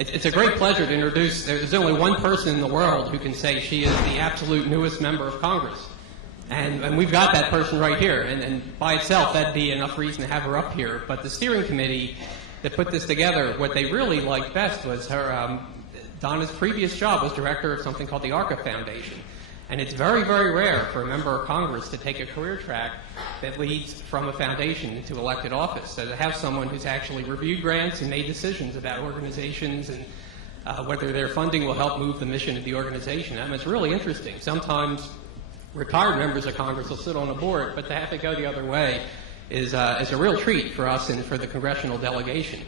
It's a great pleasure to introduce, there's only one person in the world who can say she is the absolute newest member of Congress. And we've got that person right here. And by itself, that'd be enough reason to have her up here. But the steering committee that put this together, what they really liked best was her, Donna's previous job was director of something called the ARCA Foundation. And it's very, very rare for a member of Congress to take a career track that leads from a foundation into elected office. So to have someone who's actually reviewed grants and made decisions about organizations and whether their funding will help move the mission of the organization, I mean, it's really interesting. Sometimes retired members of Congress will sit on a board, but to have to go the other way is a real treat for us and for the congressional delegation.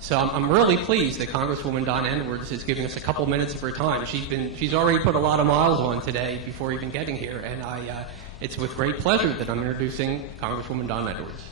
So I'm really pleased that Congresswoman Donna Edwards is giving us a couple minutes of her time. She's already put a lot of miles on today before even getting here, and it's with great pleasure that I'm introducing Congresswoman Donna Edwards.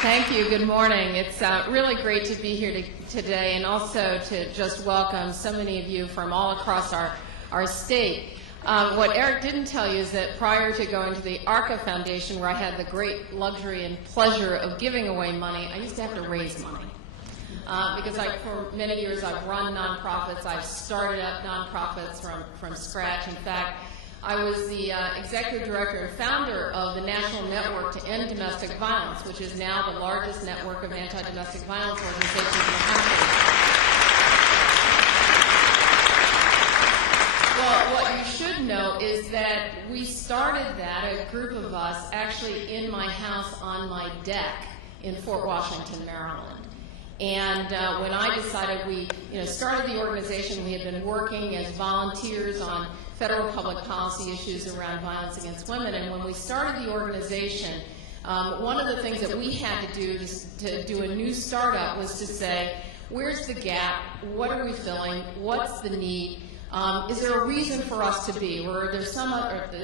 Thank you. Good morning. It's really great to be here today, and also to just welcome so many of you from all across our state. What Eric didn't tell you is that prior to going to the ARCA Foundation, where I had the great luxury and pleasure of giving away money, I used to have to raise money. Because for many years I've run nonprofits. I've started up nonprofits from scratch. In fact, I was the executive director and founder of the National Network to End Domestic Violence, which is now the largest network of anti-domestic violence organizations in the country. Well, what you should know is that we started that, a group of us, actually in my house on my deck in Fort Washington, Maryland. And when I decided we started the organization, we had been working as volunteers on federal public policy issues around violence against women. And when we started the organization, one of the things that we had to do to do a new startup was to say, where's the gap? What are we filling? What's the need? Is there a reason for us to be? Or is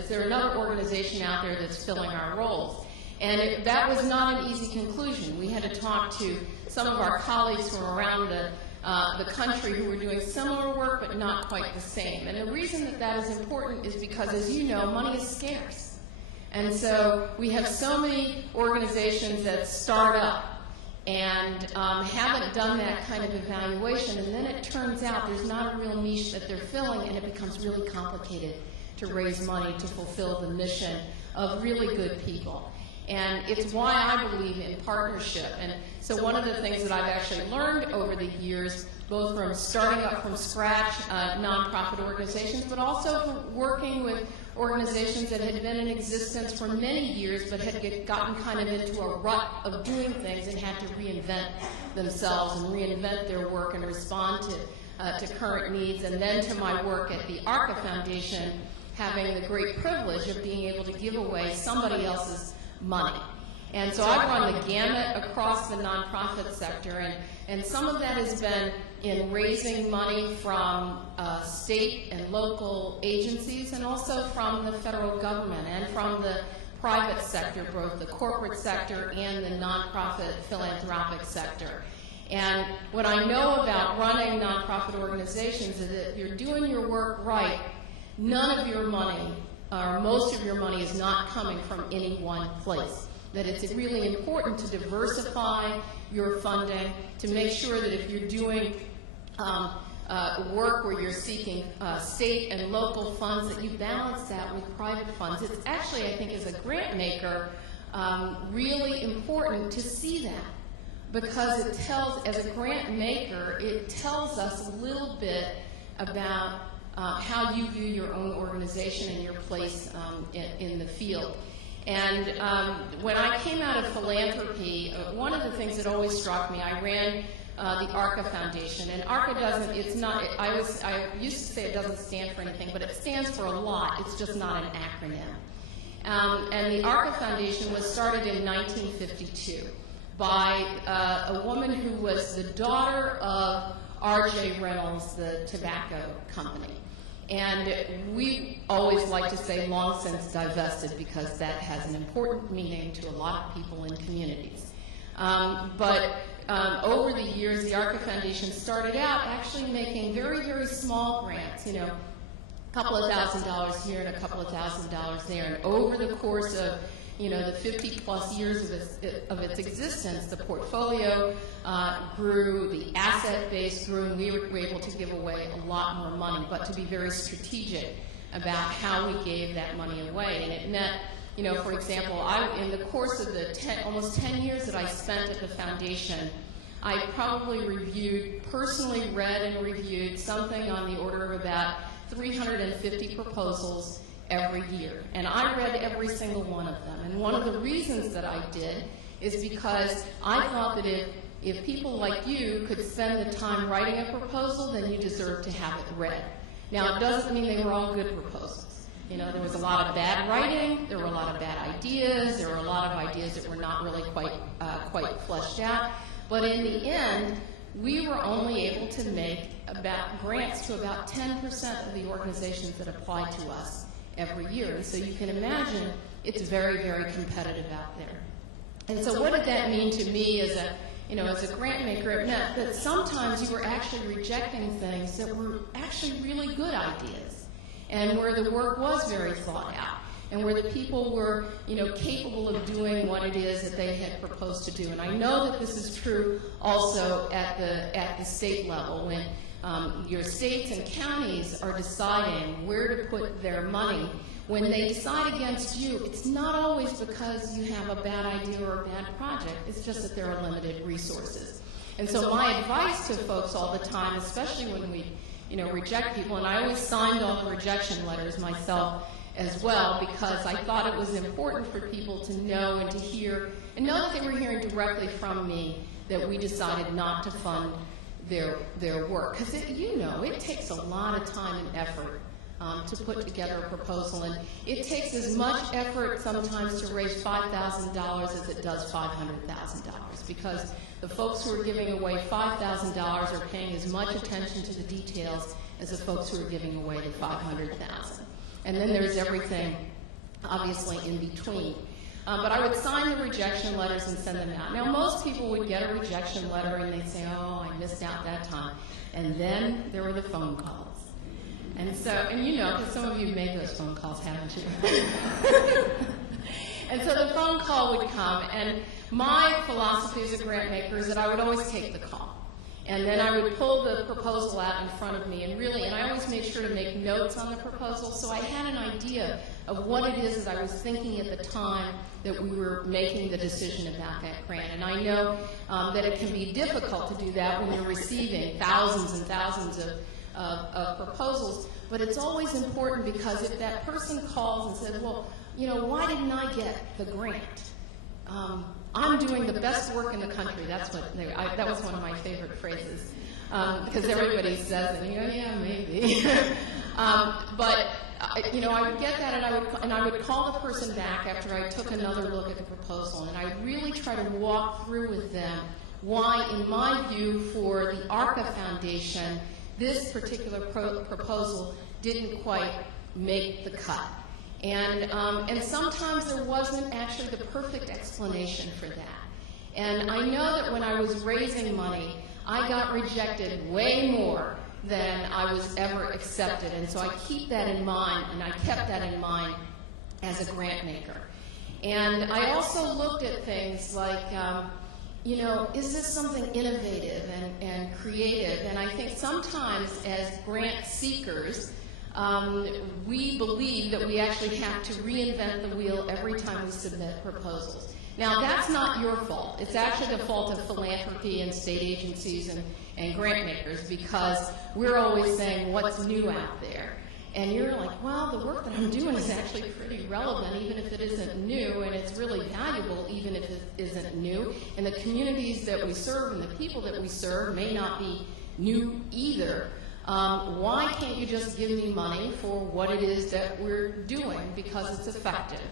there another organization out there that's filling our roles? And that was not an easy conclusion. We had to talk to some of our colleagues from around the country who were doing similar work but not quite the same. And the reason that is important is because, as you know, money is scarce. And so we have so many organizations that start up and haven't done that kind of evaluation, and then it turns out there's not a real niche that they're filling, and it becomes really complicated to raise money to fulfill the mission of really good people. And it's why I believe in partnership. And so one of the things that I've actually learned over the years, both from starting up from scratch nonprofit organizations, but also from working with organizations that had been in existence for many years but had gotten kind of into a rut of doing things and had to reinvent themselves and reinvent their work and respond to current needs. And then to my work at the ARCA Foundation, having the great privilege of being able to give away somebody else's money. And so I've run the gamut across the nonprofit sector, and some of that has been in raising money from state and local agencies, and also from the federal government and from the private sector, both the corporate sector and the nonprofit philanthropic sector. And what I know about running nonprofit organizations is that if you're doing your work right, none of your money, or most of your money, is not coming from any one place. That it's really important to diversify your funding, to make sure that if you're doing work where you're seeking state and local funds, that you balance that with private funds. It's actually, I think, as a grant maker, really important to see that, because it tells, as a grant maker, it tells us a little bit about how you view your own organization and your place in the field. And when I came out of philanthropy, one of the things that always struck me, I ran the ARCA Foundation, and ARCA doesn't, it's not, I used to say it doesn't stand for anything, but it stands for a lot. It's just not an acronym. And the ARCA Foundation was started in 1952 by a woman who was the daughter of R.J. Reynolds, the tobacco company. And we always like to say long since divested, because that has an important meaning to a lot of people in communities. But over the years, the ARCA Foundation started out actually making very, very small grants, a couple of $1,000s here and a couple of $1,000s there. And over the course of the 50-plus years of its existence, the portfolio grew, the asset base grew, and we were able to give away a lot more money, but to be very strategic about how we gave that money away. And it meant, for example, in the course of the almost 10 years that I spent at the foundation, I probably personally read and reviewed something on the order of about 350 proposals every year. And I read every single one of them. And one of the reasons that I did is because I thought that if people like you could spend the time writing a proposal, then you deserve to have it read. Now, it doesn't mean they were all good proposals. There was a lot of bad writing, there were a lot of bad ideas, there were a lot of ideas that were not really quite fleshed out. But in the end, we were only able to make grants to about 10% of the organizations that applied to us every year. And so you can imagine it's very, very competitive out there. And so what did that mean to me as a grant maker? It meant that sometimes you were actually rejecting things that were actually really good ideas, and where the work was very thought out, and where the people were, capable of doing what it is that they had proposed to do. And I know that this is true also at the state level, when your states and counties are deciding where to put their money. When they decide against you, it's not always because you have a bad idea or a bad project. It's just that there are limited resources. And so my advice to folks all the time, especially when we, reject people, and I always signed all the rejection letters myself as well, because I thought it was important for people to know and to hear, and know that they were hearing directly from me that we decided not to fund their work. Because it takes a lot of time and effort to put together a proposal, and it takes as much effort sometimes to raise $5,000 as it does $500,000, because the folks who are giving away $5,000 are paying as much attention to the details as the folks who are giving away the $500,000. And then there's everything, obviously, in between. But I would sign the rejection letters and send them out. Now, most people would get a rejection letter and they'd say, oh, I missed out that time. And then there were the phone calls. And so, because some of you made those phone calls, haven't you? And so the phone call would come, and my philosophy as a grant maker is that I would always take the call. And then I would pull the proposal out in front of me, and I always made sure to make notes on the proposal so I had an idea of what it is that I was thinking at the time that we were making the decision about that grant. And I know that it can be difficult to do that when you're receiving thousands and thousands of proposals, but it's always important, because if that person calls and says, well, why didn't I get the grant? I'm doing the best work in the country. That was one of my favorite phrases, because everybody says it, yeah, maybe. But I would get that, and I would call the person back after I took another look at the proposal, and I really try to walk through with them why, in my view, for the ARCA Foundation, this particular proposal didn't quite make the cut. And sometimes there wasn't actually the perfect explanation for that. And I know that when I was raising money, I got rejected way more than I was ever accepted. And so I keep that in mind, and I kept that in mind as a grant maker. And I also looked at things like, is this something innovative and creative? And I think sometimes as grant seekers, we believe that we actually have to reinvent the wheel every time we submit proposals. Now, that's not your fault. It's actually the fault of philanthropy and state agencies and grant makers, because we're always saying, what's new out there? And you're like, well, the work that I'm doing is actually pretty relevant, even if it isn't new, and it's really valuable, even if it isn't new. And the communities that we serve and the people that we serve may not be new either. Why can't you just give me money for what it is that we're doing, because it's effective?